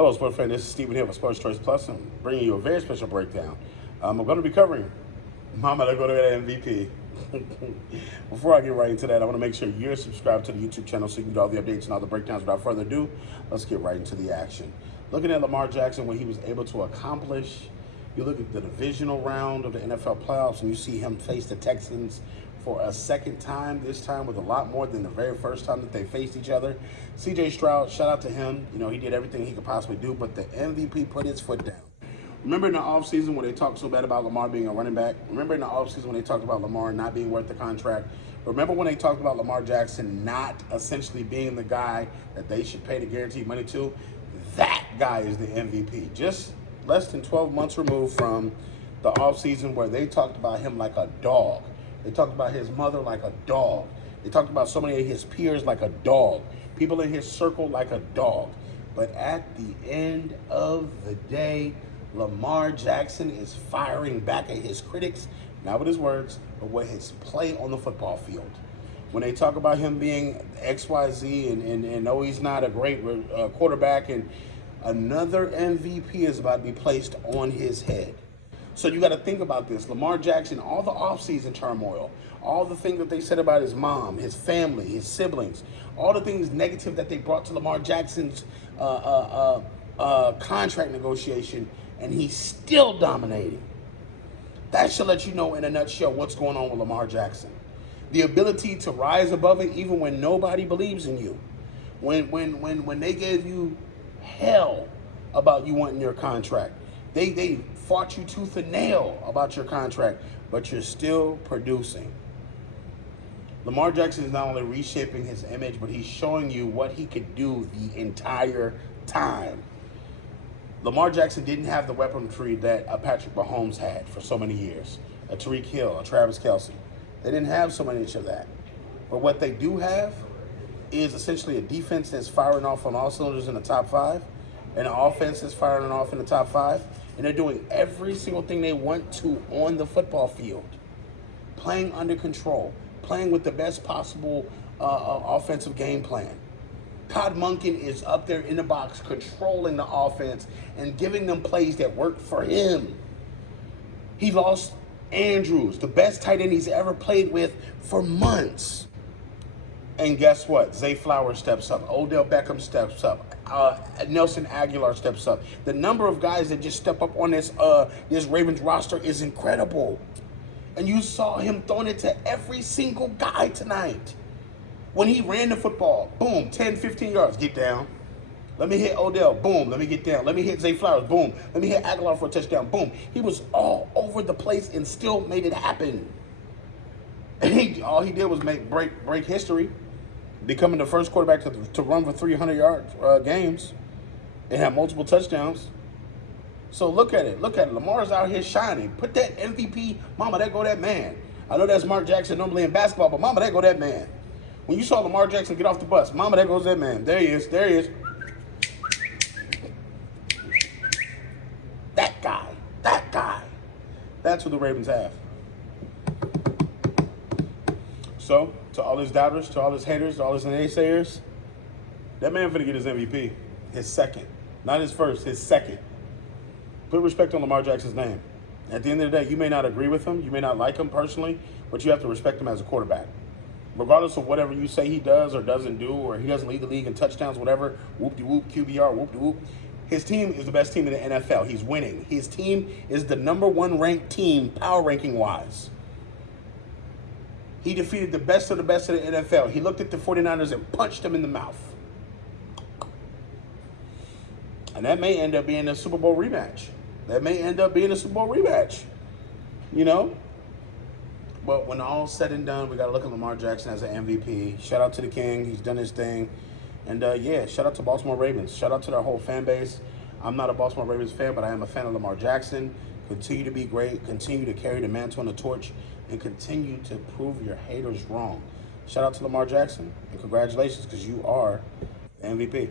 Hello, sports fan. This is Stephen here for Sports Choice Plus. I'm bringing you a very special breakdown. I'm going to be covering Mammmma, let's go to that MVP. Before I get right into that, I want to make sure you're subscribed to the YouTube channel so you can get all the updates and all the breakdowns. Without further ado, let's get right into the action. Looking at Lamar Jackson, what he was able to accomplish, you look at the divisional round of the NFL playoffs and you see him face the Texans for a second time, this time with a lot more than the very first time that they faced each other. CJ Stroud, shout out to him. You know, he did everything he could possibly do, but the MVP put his foot down. Remember in the offseason when they talked so bad about Lamar being a running back? Remember in the offseason when they talked about Lamar not being worth the contract? Remember when they talked about Lamar Jackson not essentially being the guy that they should pay the guaranteed money to? That guy is the MVP. Just less than 12 months removed from the offseason where they talked about him like a dog. They talked about his mother like a dog. They talked about so many of his peers like a dog. People in his circle like a dog. But at the end of the day, Lamar Jackson is firing back at his critics, not with his words, but with his play on the football field. When they talk about him being XYZ and no, he's not a great quarterback, and another MVP is about to be placed on his head. So you got to think about this. Lamar Jackson, all the offseason turmoil, all the things that they said about his mom, his family, his siblings, all the things negative that they brought to Lamar Jackson's contract negotiation, and he's still dominating. That should let you know in a nutshell what's going on with Lamar Jackson. The ability to rise above it even when nobody believes in you. When they gave you hell about you wanting your contract. They fought you tooth and nail about your contract, but you're still producing. Lamar Jackson is not only reshaping his image, but he's showing you what he could do the entire time. Lamar Jackson didn't have the weaponry that Patrick Mahomes had for so many years. A Tyreek Hill, a Travis Kelce. They didn't have so much of that. But what they do have is essentially a defense that's firing off on all cylinders in the top 5, and an offense that's firing off in the top 5, and they're doing every single thing they want to on the football field. Playing under control, playing with the best possible offensive game plan. Todd Monken is up there in the box controlling the offense and giving them plays that work for him. He lost Andrews, the best tight end he's ever played with, for months. And guess what? Zay Flowers steps up. Odell Beckham steps up. Nelson Aguilar steps up. The number of guys that just step up on this Ravens roster is incredible. And you saw him throwing it to every single guy tonight. When he ran the football, boom, 10, 15 yards, get down. Let me hit Odell, boom, let me get down. Let me hit Zay Flowers, boom. Let me hit Aguilar for a touchdown, boom. He was all over the place and still made it happen. And all he did was break history, becoming the first quarterback to run for 300-yard games and have multiple touchdowns. So look at it. Look at it. Lamar's out here shining. Put that MVP, Mamma, there go that man. I know that's Mark Jackson normally in basketball, but Mamma, there go that man. When you saw Lamar Jackson get off the bus, Mamma, there goes that man. There he is. There he is. That guy. That guy. That's who the Ravens have. So, to all his doubters, to all his haters, to all his naysayers, that man finna get his MVP. His second. Not his first, his second. Put respect on Lamar Jackson's name. At the end of the day, you may not agree with him, you may not like him personally, but you have to respect him as a quarterback. Regardless of whatever you say he does or doesn't do, or he doesn't lead the league in touchdowns, whatever, whoop-de-whoop, QBR, whoop-de-whoop, his team is the best team in the NFL. He's winning. His team is the #1 ranked team, power ranking-wise. He defeated the best of the NFL. He looked at the 49ers and punched them in the mouth. And that may end up being a Super Bowl rematch. That may end up being a Super Bowl rematch. You know? But when all's said and done, we got to look at Lamar Jackson as an MVP. Shout out to the King. He's done his thing. And, yeah, shout out to Baltimore Ravens. Shout out to their whole fan base. I'm not a Baltimore Ravens fan, but I am a fan of Lamar Jackson. Continue to be great. Continue to carry the mantle and the torch. And continue to prove your haters wrong. Shout out to Lamar Jackson. And congratulations, because you are the MVP.